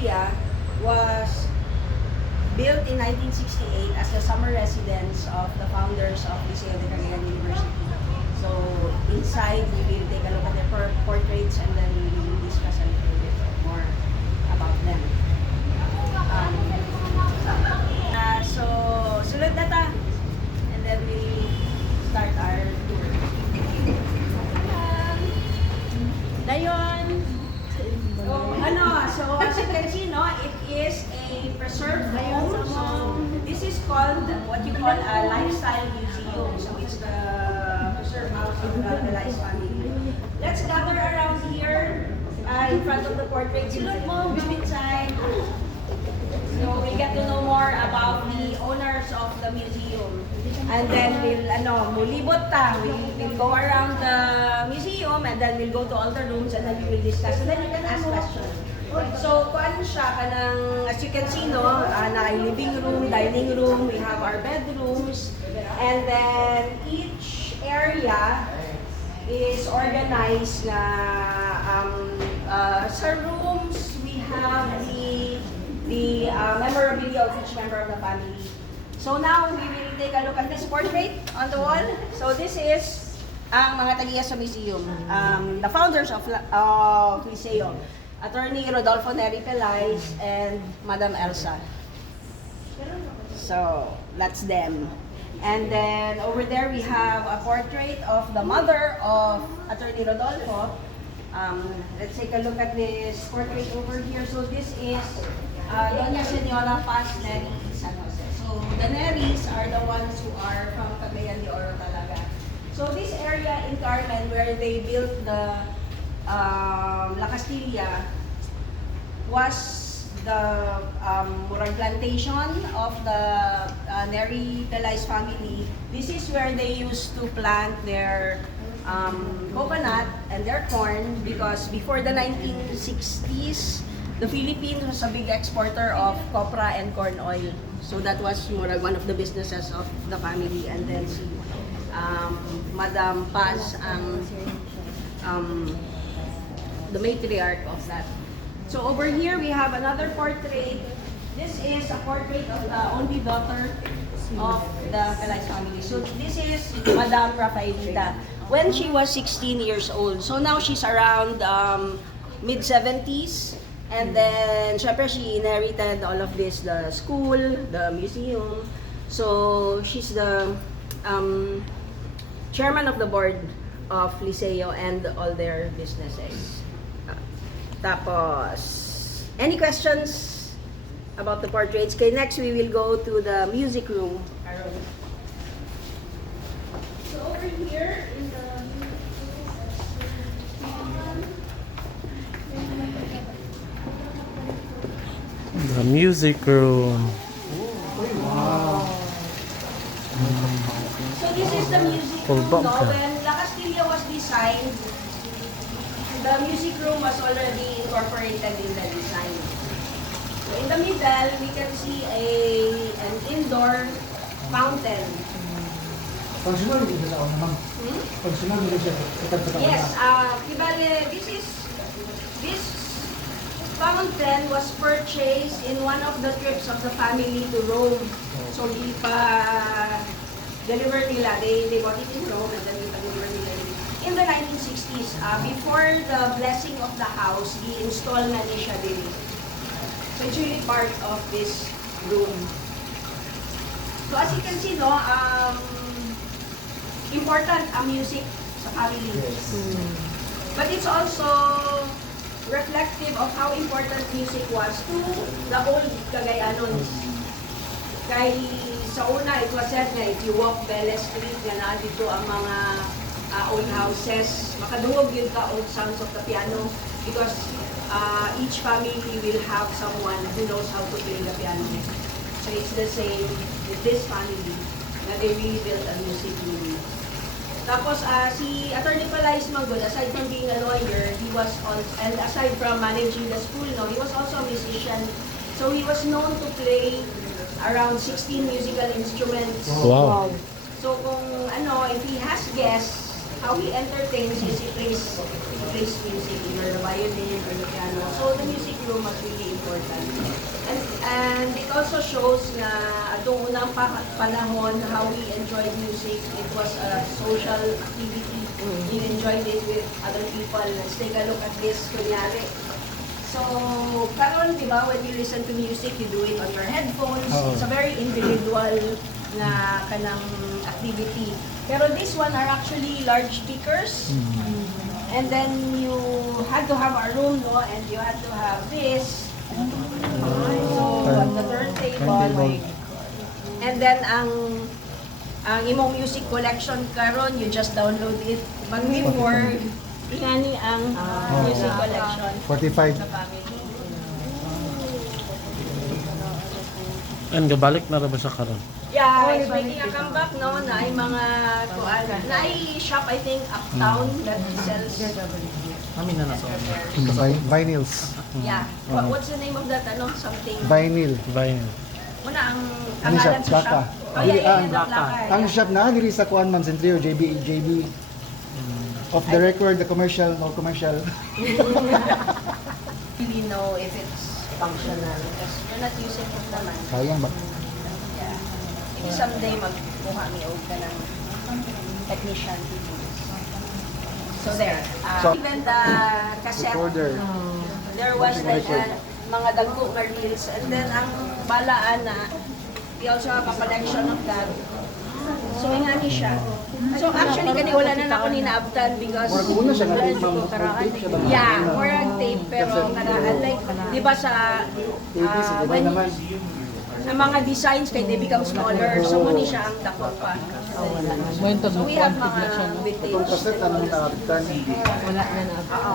Castilla was built in 1968 as the summer residence of the founders of Liceo de Cagayan University. So inside we will take a look at their portraits and then we will discuss a little bit more about them. So sunod na ta and then we start our tour. Dayon. So as you can see, no, it is a preserved home. So this is called what you call a lifestyle museum. So it's the preserved house of the Velayz family. Let's gather around here in front of the portrait. Silod mo, come inside. So we'll get to know more about the owners of the museum. And then mulibot ta. We'll go around the museum and then we'll go to all the rooms and then we will discuss. And then you can ask questions. So, kuan siya kanang, as you can see, no, na living room, dining room, we have our bedrooms, and then each area is organized na sa rooms, we have the memorabilia of each member of the family. So now, we will take a look at this portrait on the wall. So this is ang mga tagiya sa museum, the founders of Liceo. Attorney Rodolfo Neri Velayz and Madam Elsa. So that's them. And then over there we have a portrait of the mother of Attorney Rodolfo. Let's take a look at this portrait over here. So this is Doña Senora Paz Neri San Jose. So the Neris are the ones who are from Cagayan de Oro talaga. So this area in Carmen where they built the La Castilla was the murag plantation of the Neri Velayz family. This is where they used to plant their coconut and their corn because before the 1960s, the Philippines was a big exporter of copra and corn oil. So that was murag one of the businesses of the family. And then si Madam Paz the matriarch of that. So over here we have another portrait. This is a portrait of the only daughter of the Velayz family. So this is Madam Rafaelita when she was 16 years old. So now she's around mid-70s. And then syempre she inherited all of this, the school, the museum. So she's the chairman of the board of Liceo and all their businesses. Tapos, any questions about the portraits? Okay, next we will go to the music room. So over here in the music room. Wow. So this is the music Full room, no? When La Castilla was designed, the music room was already incorporated in the design. So in the middle, we can see an indoor fountain. Functional din siya naman. Functional din siya. Yes, this fountain was purchased in one of the trips of the family to Rome. So di pa deliver nila, they bought it in Rome and then they deliver nila in the 1960s. Before the blessing of the house, i-install na niya siya din. So it's really part of this room. So as you can see, no, important ang music sa family. But it's also reflective of how important music was to the old Cagayanons. Kay sa una, it was said na if you walk Belle Street, na dito ang mga old houses, makadungog yun ka old sounds of the piano because each family will have someone who knows how to play the piano. So it's the same with this family na they really built a music room. Tapos si Attorney Velayz Magod, aside from being a lawyer, he was also, and aside from managing the school, no, he was also a musician. So he was known to play around 16 musical instruments. Wow. So kung if he has guests, how he entertains is he plays music, either the violin or the piano. So the music room was really important. And it also shows na noong unang panahon how we enjoyed music. It was a social activity. We enjoyed it with other people. Let's take a look at this, kunyari. So, karon, di ba, when you listen to music, you do it on your headphones. It's a very individual na kanang activity. Pero this one are actually large speakers. And then you had to have a room, no? And you had to have this. So, at the turntable. And then ang imong music collection karon, you just download it. Pag before, ingani ang music collection 45. sa family. And gabalik na rin ba siya karon? Yeah, it's making a comeback, no? Na ay mga kuan. Na ay shop, I think, uptown that sells. Kami na nasa Vinyls. Yeah. What's the name of that, ano? Something. Vinyl. Vinyl. Muna ang Ano siya? pangalan sa Plaka. shop. Oh, yeah, the Plaka. Plaka. Ang shop na diri sa Kuan Man Centrio, JB. Off the record, the commercial, no commercial. Really know if it's functional because you're not using it naman. Sayang ba? Yeah. Maybe someday magkuha mi og ka ng technician. So there. So- Even the cassette, Recorder. there was like mga dagko nga reels. And then ang balaan na, we also have a collection of that. So ingani siya. So actually kani wala na ako ni naabtan because Mura ko una siya nga tape, ma'am. Tape siya ba? yeah, murag tape pero kanaan like di ba sa Tapes, iba when naman. ang mga designs kay they become smaller so mo ni siya ang dako pa. So we have mga with Itong tapes. kaset, anong naabtan? Oo.